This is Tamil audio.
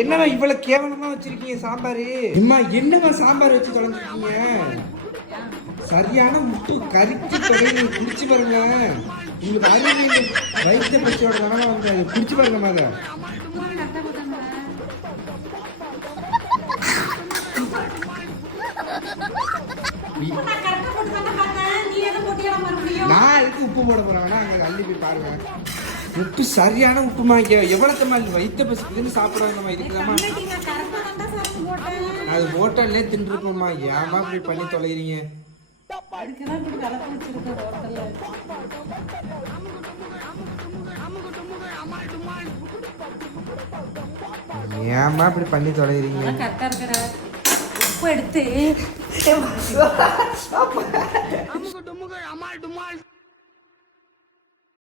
என்னமா இவ்வளவு கேவலமா வச்சிருக்கீங்க சாம்பாரு? அம்மா என்னமா சாம்பார் வச்சு தொலைஞ்சிருக்கீங்க? சரியான முட்டு கறிக்கு தொகையை குடிச்சு பாருங்க. உங்களுக்கு அறிவியல் வைத்திய பச்சையோட தானே வந்து குடிச்சு பாருங்க அதை. நான் எதுக்கு உப்பு போட போறாங்கன்னா அங்க அள்ளி போய் பாருங்க. உப்பு சரியான உப்புமா. எவ்வளவுமா வைத்த பசுக்குன்னு சாப்பிடுவாங்கம்மா. இதுக்குதாம்மா அது ஹோட்டல்லே தின்றுருப்போம்மா. ஏமா இப்படி பண்ணி தொலைகிறீங்க? ஏமா இப்படி பண்ணி தொலைகிறீங்க? உப்பு எடுத்து